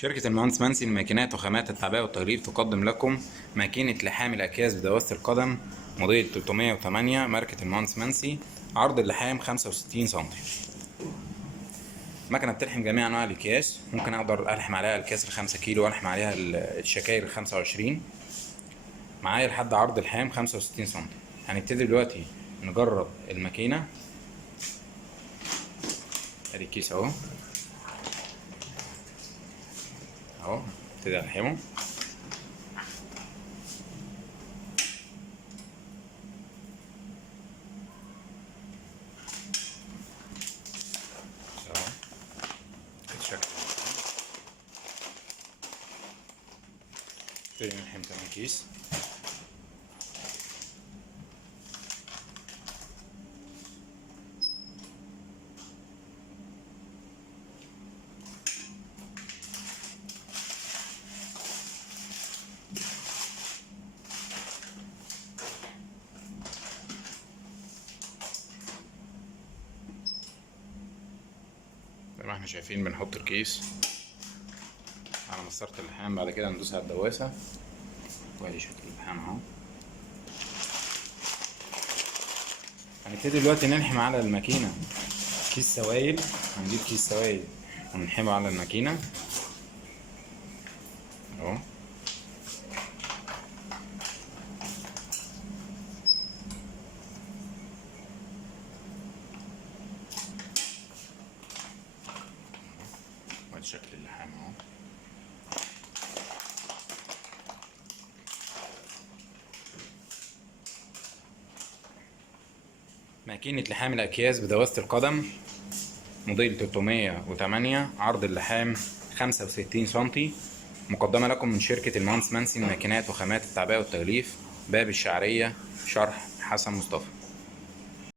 شركة المهندس منسي للماكينات وخامات التعبئة والتغليف تقدم لكم ماكينة لحام الأكياس بدواسة القدم موديل 308 ماركة المهندس منسي. عرض اللحام 65 سم. مكنة بتلحم جميع أنواع الأكياس، ممكن أقدر ألحم عليها الأكياس ال5 كيلو وألحم عليها الشكاير ال25. معايا لحد عرض اللحام 65 سم. هنبتدي دلوقتي نجرب الماكينة. ادي الكيس اهو ابتدي ألحمه. ابتدي نلحم كمان كيس. زي ما احنا شايفين بنحط الكيس على مسطرة اللحام، بعد كده ندوس على الدواسة وادي شكل اللحام اهو. هنبتدي دلوقتي نلحم على الماكينة كيس سوايل. هنجيب كيس سوايل ونلحمه على الماكينة اهو. وادي شكل اللحام اهو. ماكينة لحام الأكياس بدواسة القدم موديل 308. عرض اللحام 65 سم. مقدمة لكم من شركة المهندس منسي للماكينات وخامات التعبئة والتغليف، باب الشعرية، شرح حسن مصطفى.